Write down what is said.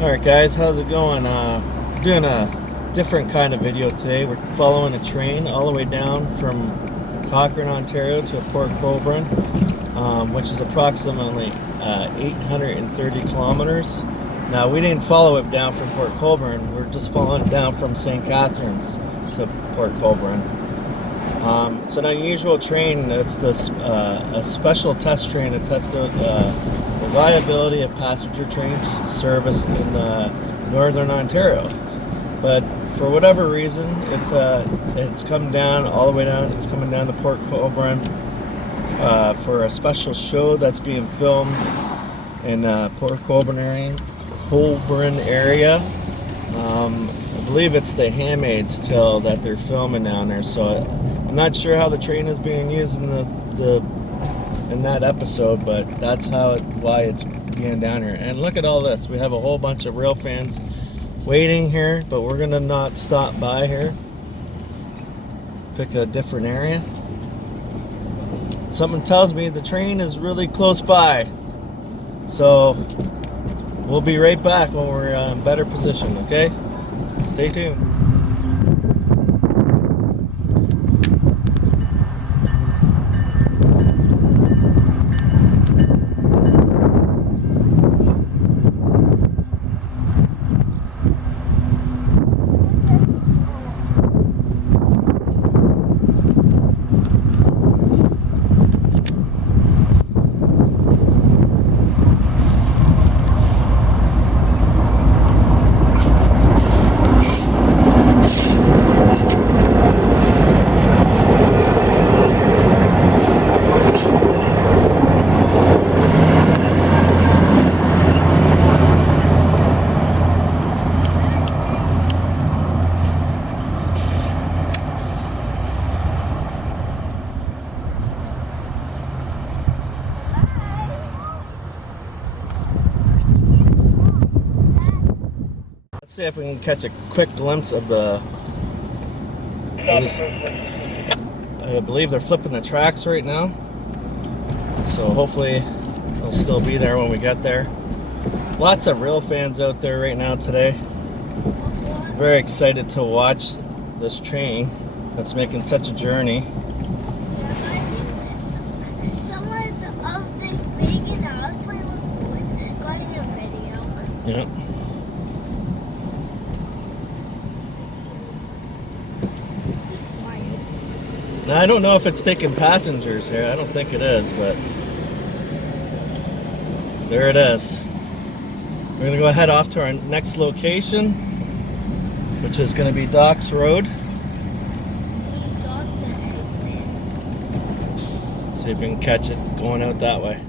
Alright guys, how's it going? Doing a different kind of video today. We're following a train all the way down from Cochrane, Ontario to Port Colborne, which is approximately 830 kilometers. Now, we didn't follow it down from Port Colborne, we're just following it down from St. Catharines to Port Colborne. It's an unusual train. It's this a special test train to test out the viability of passenger train service in northern Ontario. But for whatever reason, it's come down all the way down. It's coming down to Port Colborne for a special show that's being filmed in Port Colborne area. I believe it's the HandMaid Tale that they're filming down there. So I'm not sure how the train is being used in that episode, but that's why it's being down here. And look at all this. We have a whole bunch of rail fans waiting here, but we're gonna not stop by here. Pick a different area. Something tells me the train is really close by, so we'll be right back when we're in better position. Okay, stay tuned. See if we can catch a quick glimpse of the. I believe they're flipping the tracks right now, so hopefully they'll still be there when we get there. Lots of rail fans out there right now today. Very excited to watch this train that's making such a journey. Some of the big and ugly boys got in a video. Yeah. Now, I don't know if it's taking passengers here. I don't think it is, but there it is. We're going to go ahead off to our next location, which is going to be Docks Road. See if we can catch it going out that way.